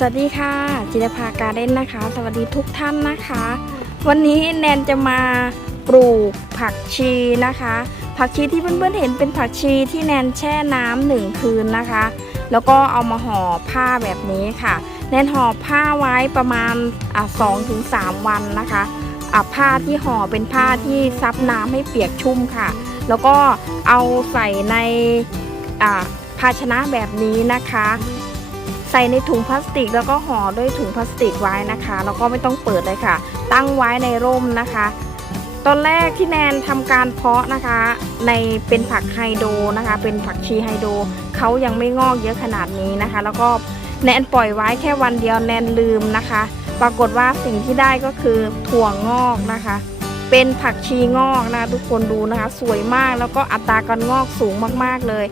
สวัสดีค่ะ จิตรภาการเด้นนะคะ สวัสดีทุกท่านนะคะ วันนี้แนนจะมาปลูกผักชีนะคะ ผักชีที่เพื่อนๆเห็นเป็นผักชีที่แนนแช่น้ำหนึ่งคืนนะคะ แล้วก็เอามาห่อผ้าแบบนี้ค่ะ แนนห่อผ้าไว้ประมาณอะสองถึงสามวันนะคะอะผ้าที่ห่อเป็นผ้าที่ซับน้ำให้เปียกชุ่มค่ะ แล้วก็เอาใส่ในอะภาชนะแบบนี้นะคะ ใส่ในถุงพลาสติก แล้วก็ห่อด้วยถุงพลาสติกไว้นะคะ แล้วก็ไม่ต้องเปิดเลยค่ะ ตั้งไว้ในร่มนะคะ ตอนแรกที่แนนทำการเพาะนะคะ ในเป็นผักไฮโดรนะคะ เป็นผักชีไฮโดรเขายังไม่งอกเยอะขนาดนี้นะคะ แล้วก็แนนปล่อยไว้แค่วันเดียวแนนลืมนะคะ ปรากฏว่าสิ่งที่ได้ก็คือถั่วงอกนะคะ เป็นผักชีงอกนะคะทุกคนดูนะคะ สวยมากแล้วก็อัตราการงอกสูงมากๆเลย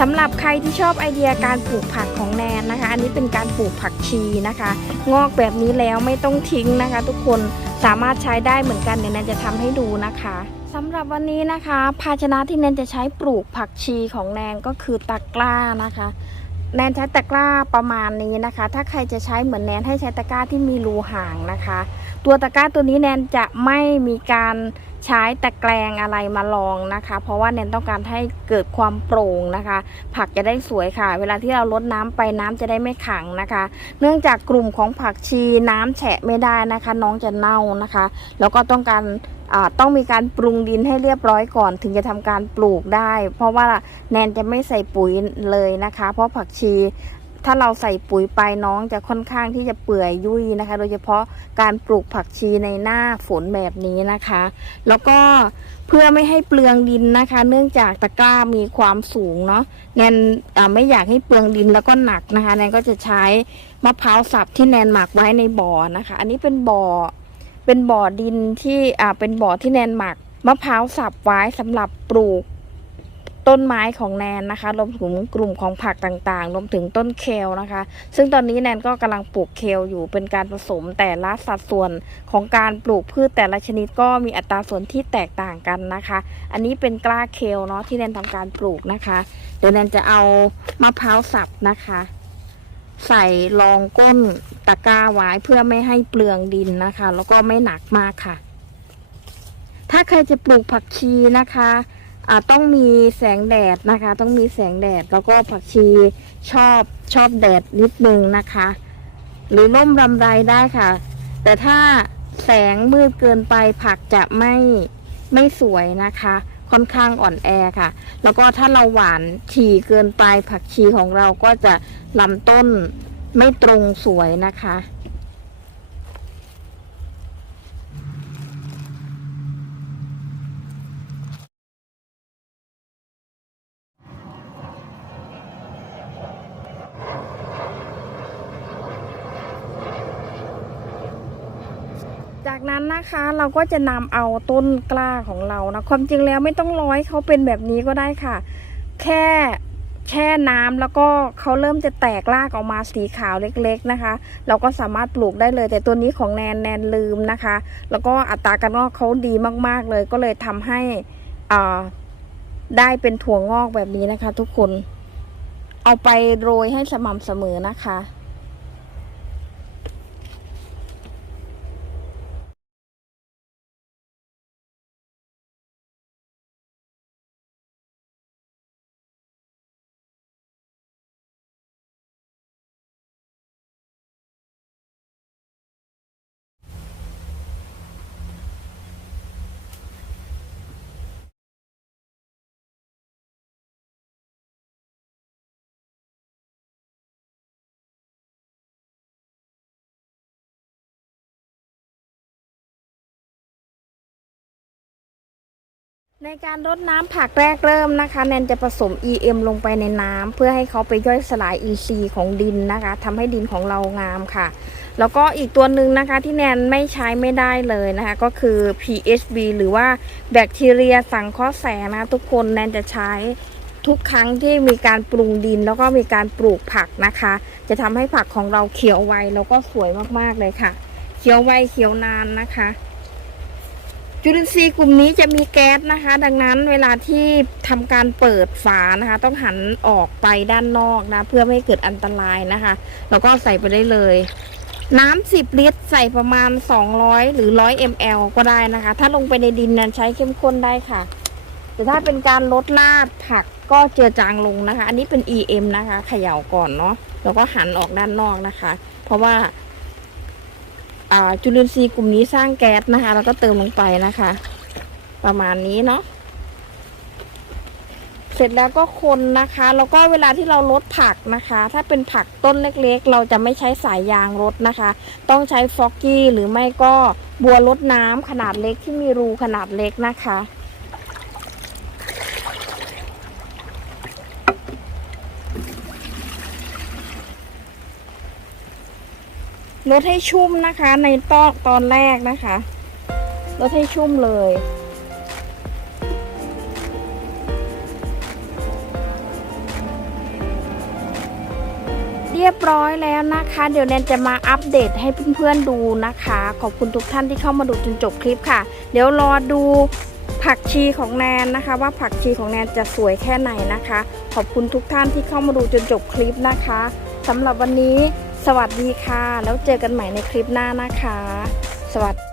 สำหรับใครที่ชอบไอเดียการปลูกผักของแนนนะคะ อันนี้เป็นการปลูกผักชีนะคะ งอกแบบนี้แล้วไม่ต้องทิ้งนะคะ ทุกคนสามารถใช้ได้เหมือนกันเดี๋ยวแนนจะทำให้ดูนะคะสำหรับวันนี้นะคะ ภาชนะที่แนนจะใช้ปลูกผักชีของแนนก็คือตะกร้านะคะ แนนใช้ตะกร้าประมาณนี้นะคะ ถ้าใครจะใช้เหมือนแนนให้ใช้ตะกร้าที่มีรูห่างนะคะ ตัวตะกร้าตัวนี้แนนจะไม่มีการ ใช้ตะแกรงอะไรมาลองนะคะ เพราะว่าแนนต้องการให้เกิดความโปร่งนะคะ ผักจะได้สวยค่ะ เวลาที่เราลดน้ำไปน้ำจะได้ไม่ขังนะคะ เนื่องจากกลุ่มของผักชีน้ำแฉะไม่ได้นะคะ น้องจะเน่านะคะ แล้วก็ต้องการต้องมีการปรุงดินให้เรียบร้อยก่อน ถึงจะทำการปลูกได้ เพราะว่าแนนจะไม่ใส่ปุ๋ยเลยนะคะ เพราะผักชี ถ้าเราใส่ปุ๋ยไปน้องจะค่อนข้างที่จะเปื่อยยุ่ยนะคะ โดยเฉพาะการปลูกผักชีในหน้าฝนแบบนี้นะคะ แล้วก็เพื่อไม่ให้เปลืองดินนะคะ เนื่องจากตะกร้ามีความสูงเนาะแนนไม่อยากให้เปลืองดินแล้วก็หนักนะคะแนนก็จะใช้มะพร้าวสับที่แนนหมักไว้ในบ่อนะคะ อันนี้เป็นบ่อเป็นบ่อดินที่อ่าเป็นบ่อที่แนนหมักมะพร้าวสับไว้สำหรับปลูก ต้นไม้ของแนนนะคะรวมถึงกลุ่มของผักต่างๆ รวมถึงต้นเคลนะคะ ซึ่งตอนนี้แนนก็กำลังปลูกเคลอยู่เป็นการผสมแต่ละสัดส่วนของการปลูกพืชแต่ละชนิดก็มีอัตราส่วนที่แตกต่างกันนะคะ อันนี้เป็นกล้าเคลเนาะที่แนนทำการปลูกนะคะ เดี๋ยวแนนจะเอามะพร้าวสับนะคะ ใส่รองก้นตะกร้าไว้เพื่อไม่ให้เปลืองดินนะคะ แล้วก็ไม่หนักมากค่ะ ถ้าใครจะปลูกผักชีนะคะ อ่าต้องมีแสงแดดนะคะ ต้องมีแสงแดดแล้วก็ผักชีชอบชอบแดดนิดนึงนะคะ หรือร่มรำไรได้ค่ะ แต่ถ้าแสงมืดเกินไปผักจะไม่ไม่สวยนะคะ ค่อนข้างอ่อนแอค่ะ แล้วก็ถ้าเราหวานถี่เกินไปผักชีของเราก็จะลำต้นไม่ตรงสวยนะคะ จากนั้นนะคะเราก็จะนำเอาต้นกล้าของเรานะความจริงแล้วไม่ต้องร้อยเขาเป็นแบบนี้ก็ได้ค่ะ แค่แช่น้ำแล้วก็เขาเริ่มจะแตกรากออกมาสีขาวเล็ก ๆนะคะ เราก็สามารถปลูกได้เลย แต่ตัวนี้ของแนนแนนลืมนะคะ แล้วก็อัตราการงอกเขาดีมากๆเลย ก็เลยทำให้อ่าได้เป็นถั่วงอกแบบนี้นะคะ ทุกคน เอาไปโรยให้สม่ำเสมอนะคะ ในการรดน้ำผักแรกเริ่มนะคะ แนนจะผสม EM ลงไปในน้ำเพื่อให้เขาไปย่อยสลาย EC ของดินนะคะทำให้ดินของเรางามค่ะ แล้วก็อีกตัวหนึ่งนะคะที่แนนไม่ใช้ไม่ได้เลยนะคะ ก็คือ PHB หรือว่าแบคทีเรียสังเคราะห์แสงนะคะทุกคนแนนจะใช้ทุกครั้งที่มีการปรุงดินแล้วก็มีการปลูกผักนะคะ จะทำให้ผักของเราเขียวไวแล้วก็สวยมากๆเลยค่ะ เขียวไวเขียวนานนะคะ จุลินทรีย์กลุ่มนี้จะมีแก๊สนะคะ ดังนั้นเวลาที่ทำการเปิดฝานะคะ ต้องหันออกไปด้านนอกนะ เพื่อไม่ให้เกิดอันตรายนะคะ แล้วก็ใส่ไปได้เลย น้ำ10ลิตรใส่ประมาณ 200 หรือ 100 ml ก็ได้นะคะ ถ้าลงไปในดินนั้นใช้เข้มข้นได้ค่ะ แต่ถ้าเป็นการลดลาดผักก็เจือจางลงนะคะ อันนี้เป็น EM นะคะเขย่าก่อนเนาะแล้วก็หันออกด้านนอกนะคะ เพราะว่า จุลินทรีย์กลุ่มนี้สร้างแก๊สนะคะ แล้วก็เติมลงไปนะคะ ประมาณนี้เนาะเสร็จแล้วก็คนนะคะ แล้วก็เวลาที่เราลดผักนะคะ ถ้าเป็นผักต้นเล็กๆ เราจะไม่ใช้สายยางรดนะคะ ต้องใช้ฟอกกี้หรือไม่ก็บัวรดน้ำขนาดเล็กที่มีรูขนาดเล็กนะคะ ลดให้ชุ่มนะคะในตอนตอนแรกนะคะลดให้ชุ่มเลย เรียบร้อยแล้วนะคะ เดี๋ยวแนนจะมาอัปเดตให้เพื่อนๆดูนะคะ ขอบคุณทุกท่านที่เข้ามาดูจนจบคลิปค่ะ เดี๋ยวรอดูผักชีของแนนนะคะ ว่าผักชีของแนนจะสวยแค่ไหนนะคะ ขอบคุณทุกท่านที่เข้ามาดูจนจบคลิปนะคะสำหรับวันนี้ สวัสดีค่ะ แล้วเจอกันใหม่ในคลิปหน้านะคะ สวัสดี